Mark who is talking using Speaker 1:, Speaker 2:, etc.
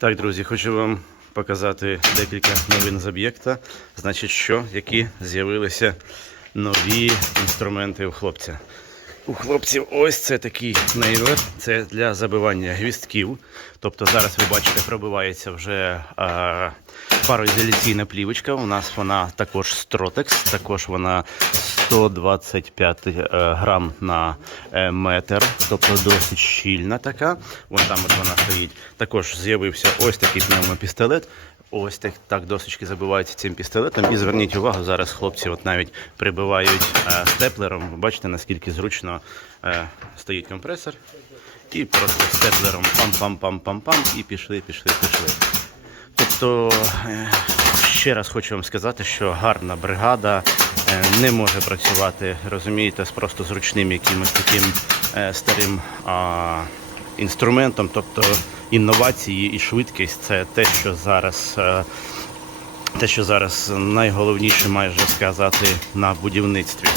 Speaker 1: Так, друзі, хочу вам показати декілька новин з об'єкта. Значить, що, які з'явилися нові інструменти у хлопця. У хлопців ось це такий нейвер, це для забивання гвістків. Тобто зараз ви бачите, пробивається вже а, пароізоляційна плівочка. У нас вона також стротекс, також вона 125 е, грам на е, метр, тобто досить щільна така. Вон там от вона стоїть. Також з'явився ось такий пневмопістолет. Ось так, так досочки забиваються цим пістолетом. І зверніть увагу, зараз хлопці от навіть прибивають е, степлером. Ви Бачите, наскільки зручно е, стоїть компресор. І просто степлером пам-пам-пам-пам-пам і пішли, пішли, пішли. Тобто, е, ще раз хочу вам сказати, що гарна бригада е, не може працювати, розумієте, з просто зручним якимось таким е, старим а, інструментом. Тобто інновації і швидкість це те, що зараз. е, Те, що зараз найголовніше майже сказати на будівництві.